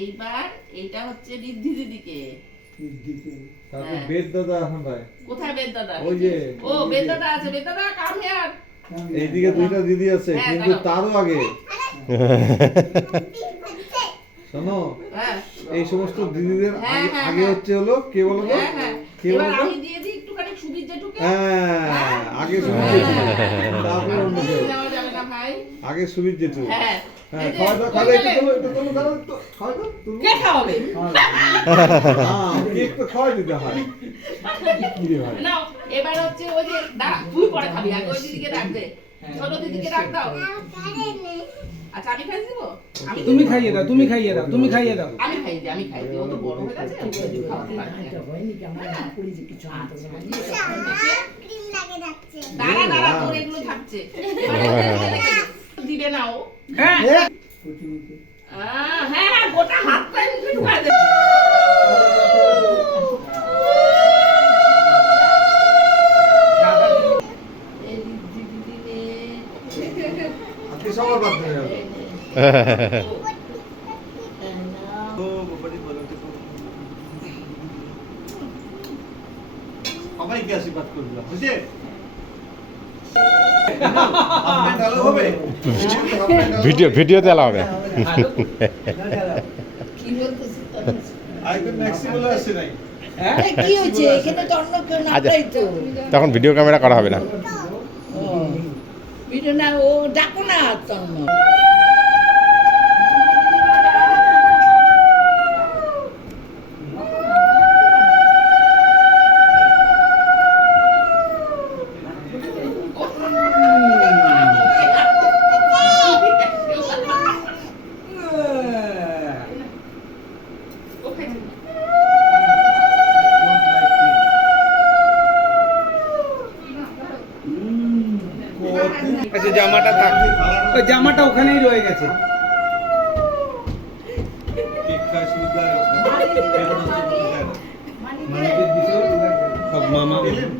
এইবার এইটা হচ্ছে ঋদ্ধি দিদিকে। তারপর বেদ দাদা এখন ভাই কোথায় বেদ দাদা? ওই যে ও বেদ দাদা আছে, বেদ দাদা কাম হিয়ার। এইদিকে দুইটা দিদি আছে হ্যাঁ, কিন্তু দাঁড়াও। তারও আগে শোনো হ্যাঁ এই সমস্ত দিদিদের হ্যাঁ, আগে হ্যাঁ, আগে হ্যাঁ। হচ্ছে হলো কে বলো তো হ্যাঁ হ্যাঁ কে এবার বলো তো আমি দিয়ে দিই একটুখানি সুবীর জেঠুকে। হ্যাঁ আগে সুবীর জেঠু তারপর অন্য কেউ নেওয়া যাবে না ভাই। আগে সুবীর জেঠু হ্যাঁ হ্যাঁ এই যে, খাওয়া দাওয়া খাওয়া একটু তোলো একটু তোলো দাঁড়াও একটু খাওয়া দাও তুলো কে খাওয়াবে? হ্যাঁ কেক তো খাওয়া দিতে হয় কি রে ভাই নাও এবার হচ্ছে ওই যে দাঁড়া তুই পরে খাবি, আগে ওই দিদিকে ডাক দে, ছোট দিদিকে ডাক দাও। আচ্ছা আমি খাইয়ে দেবো? তুমি খাইয়ে দাও, তুমি খাইয়ে দাও, তুমি খাইয়ে দাও। আমি খাইয়ে দিই, আমি খাইয়ে দিই, ও তো বড় হয়ে গেছে, ও তো খাওয়াতে পারবে না। দাঁড়া দাঁড়া তোর এগুলো থাকছে। এবার এগুলো রেখে দে। দিবে না ও। হ্যাঁ হ্যাঁ হ্যাঁ গোটা হাত পায়ে মুখে ঢুকায় দে। এই দিদি রে। আপনি সবার বাদ হয়ে গেল ও বাবারি বলো তো সবাইকে আশীর্বাদ করে দিলাম বুঝছে আপনি ডালো হবে ভিডিও দেওয়া হবে। কি বলতেছিস? আইকন ম্যাক্সিমাল আসছে নাই কি হয়েছে এখানে তো অন্য কেউ নামটাই তো তখন ভিডিও ক্যামেরা করা হবে না। ভিডিও না ও ডাকো না তন্ন আচ্ছা জামাটা থাক, ওই জামাটা ওখানেই রয়ে গেছে। কেক খায় সুবিধা মানিকের দিছে, সব মামা পেলেন?